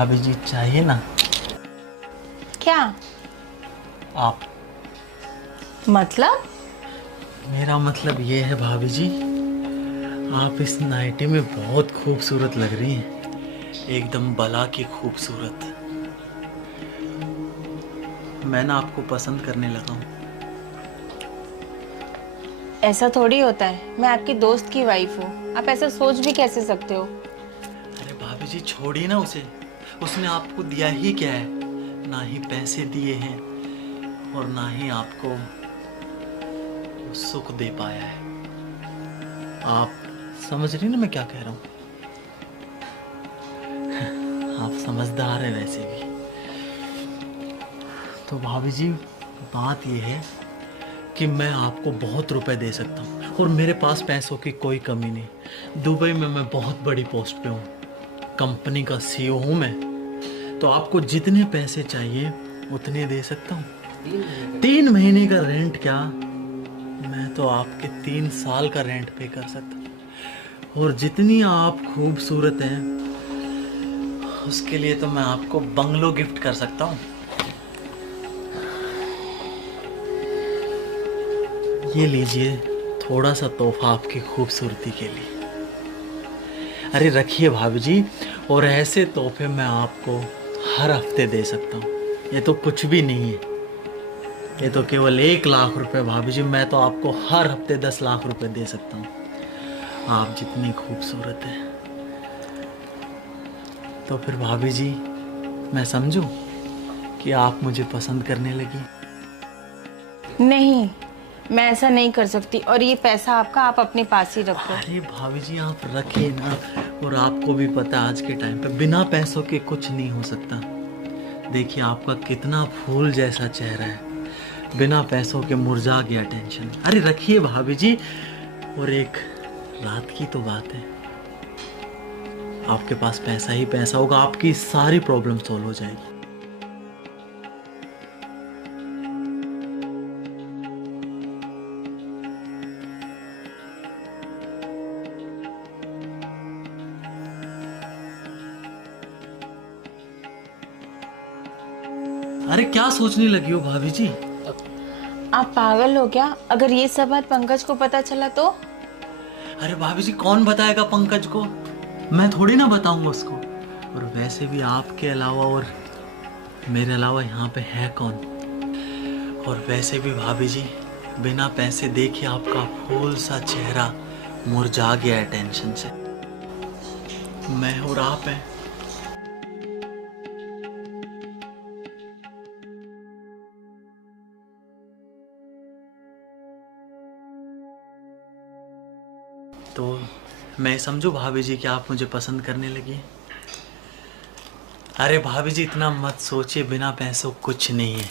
भाभी जी चाहिए ना? क्या आप। मतलब? मेरा मतलब ये है भाभी जी, आप इस नाइटी में बहुत खूबसूरत लग रही हैं, एकदम बला की खूबसूरत। मैं ना आपको पसंद करने लगा हूँ। ऐसा थोड़ी होता है, मैं आपकी दोस्त की वाइफ हूँ। आप ऐसा सोच भी कैसे सकते हो? अरे भाभी जी छोड़िए ना उसे। उसने आपको दिया ही क्या है? ना ही पैसे दिए हैं और ना ही आपको वो सुख दे पाया है। आप समझ रही ना मैं क्या कह रहा हूँ? आप समझदार है वैसे भी। तो भाभी जी बात यह है कि मैं आपको बहुत रुपए दे सकता हूँ और मेरे पास पैसों की कोई कमी नहीं। दुबई में मैं बहुत बड़ी पोस्ट पे हूँ, कंपनी का सीईओ हूँ मैं। तो आपको जितने पैसे चाहिए उतने दे सकता हूँ। 3 महीने का रेंट क्या, मैं तो आपके 3 साल का रेंट पे कर सकता हूँ। और जितनी आप खूबसूरत हैं उसके लिए तो मैं आपको बंगलो गिफ्ट कर सकता हूँ। ये लीजिए थोड़ा सा तोहफा आपकी खूबसूरती के लिए। अरे रखिए भाभी जी। और ऐसे तोहफे मैं आपको हर हफ्ते दे सकता हूँ। ये तो कुछ भी नहीं है, ये तो केवल 1 लाख रुपए भाभी जी। मैं तो आपको हर हफ्ते 10 लाख रुपए दे सकता हूँ, आप जितनी खूबसूरत है। तो फिर भाभी जी मैं समझूं कि आप मुझे पसंद करने लगी? नहीं, मैं ऐसा नहीं कर सकती। और ये पैसा आपका, आप अपने पास ही रखो। अरे भाभी जी आप रखे ना। और आपको भी पता है आज के टाइम पे बिना पैसों के कुछ नहीं हो सकता। देखिए आपका कितना फूल जैसा चेहरा है, बिना पैसों के मुरझा गया टेंशन। अरे रखिए भाभी जी। और एक रात की तो बात है, आपके पास पैसा ही पैसा होगा, आपकी सारी प्रॉब्लम सॉल्व हो जाएगी। अरे क्या सोचने लगी हो भाभी जी? आप पागल हो क्या? अगर ये सब बात पंकज को पता चला तो? अरे भाभी जी कौन बताएगा पंकज को? मैं थोड़ी ना बताऊंगा उसको। और वैसे भी आपके अलावा और मेरे अलावा यहाँ पे है कौन? और वैसे भी भाभी जी बिना पैसे देखे आपका फूल सा चेहरा मुरझा गया है टेंशन से। मैं और आप हैं। तो मैं समझू भाभी जी कि आप मुझे पसंद करने लगी हैं? अरे भाभी जी इतना मत सोचिए, बिना पैसों कुछ नहीं है।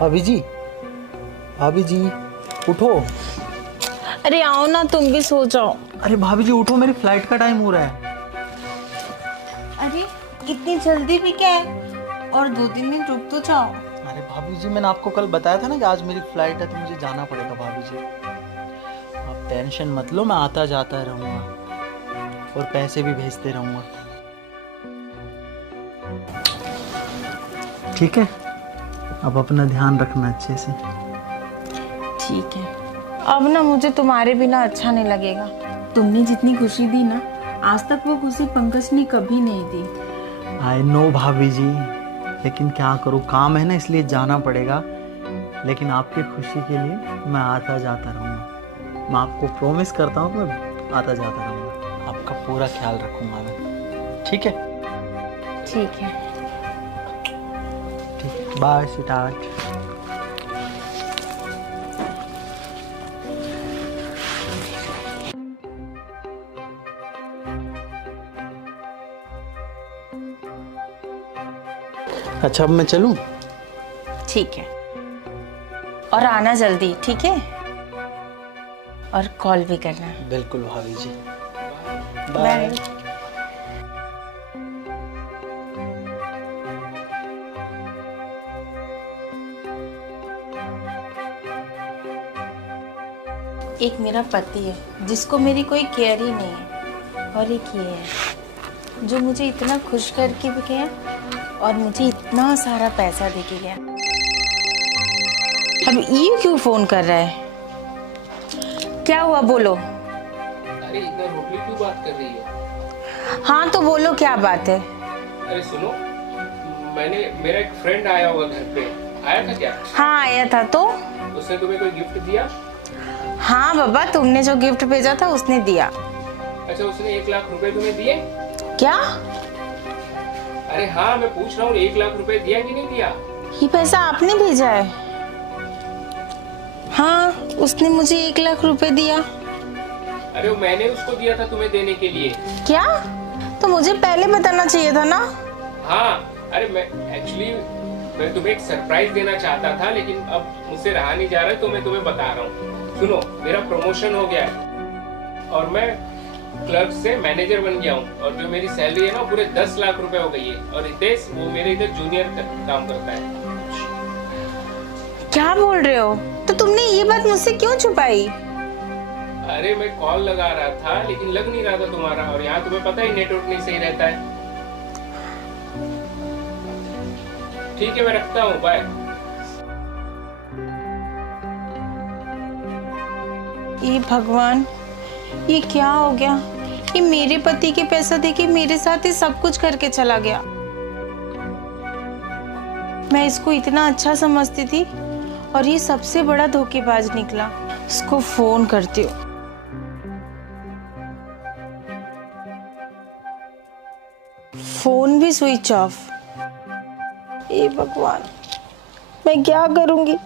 भाभी जी, भाभी जी उठो। अरे आओ ना, तुम भी सो जाओ। अरे भाभी जी उठो, मेरी फ्लाइट का टाइम हो रहा है। अरे इतनी जल्दी भी क्या है? और 2-3 दिन रुक तो जाओ। अरे भाभी जी मैंने आपको कल बताया था ना कि आज मेरी फ्लाइट है तो मुझे जाना पड़ेगा। भाभी जी आप टेंशन मत लो, मैं आता जाता रहूँगा और पैसे भी भेजते रहूँगा। ठीक है, अब अपना ध्यान रखना अच्छे से। ठीक है। अब ना मुझे तुम्हारे बिना अच्छा नहीं लगेगा। तुमने जितनी खुशी दी ना, आज तक वो खुशी पंकज ने कभी नहीं दी। आई नो भाभी जी, लेकिन क्या करूँ, काम है ना इसलिए जाना पड़ेगा। लेकिन आपकी खुशी के लिए मैं आता जाता रहूँगा। मैं आपको प्रॉमिस करता हूँ कि मैं आता जाता रहूँगा, आपका पूरा ख्याल रखूँगा मैं। ठीक है? ठीक है। ठीक, बाय स्वीटहार्ट। अच्छा अब मैं चलूँ? ठीक है। और आना जल्दी, ठीक है? और कॉल भी करना। बिल्कुल भाभी जी। बाय। एक मेरा पति है जिसको मेरी कोई केयर ही नहीं है, और एक ये है जो मुझे इतना खुश करके भी गया और मुझे इतना सारा पैसा दे के गया। अब ये क्यों फोन कर रहा है? क्या हुआ बोलो। अरे इतना रोटली क्यों बात कर रही है? हाँ तो बोलो क्या बात है। अरे सुनो, मेरा एक फ्रेंड आया हुआ घर पे, आया था क्या? हाँ आया था। तो उसने तुम्हें कोई गिफ्ट दिया? हाँ बाबा, तुमने जो गिफ्ट भेजा था उसने दिया। अच्छा, उसने 1 लाख रुपए तुम्हें दिए? क्या? अरे हाँ, मैं पूछ रहा हूँ 1 लाख रुपए दिया कि नहीं दिया? ये पैसा आपने भेजा है? हाँ, उसने मुझे 1 लाख रुपए दिया। अरे वो मैंने उसको दिया था तुम्हें देने के लिए। क्या? तो मुझे पहले बताना चाहिए था ना। हाँ, अरे मैं तुम्हें एक सरप्राइज देना चाहता था, लेकिन अब मुझसे रहा नहीं जा रहा है, तो मैं तुम्हें बता रहा हूँ। सुनो, मेरा प्रमोशन हो गया है और मैं क्लर्क से मैनेजर बन गया हूँ, और जो मेरी सैलरी है ना पूरे 10 लाख रुपए हो गई है। और रितेश वो मेरे इधर जूनियर काम करता है। क्या बोल रहे हो? तो तुमने ये बात मुझसे क्यों छुपाई? अरे मैं कॉल लगा रहा था लेकिन लग नहीं रहा था तुम्हारा, और यहाँ तुम्हें पता ही नेटवर्क नहीं सही रहता है। ठीक है, मैं रखता हूँ, बाय। ये भगवान, ये क्या हो गया? ये मेरे पति के पैसा देके मेरे साथ ही सब कुछ करके चला गया। मैं इसको इतना अच्छा समझती थी और ये सबसे बड़ा धोखेबाज निकला। इसको फोन करती हूँ। फोन भी स्विच ऑफ। हे भगवान, मैं क्या करूंगी?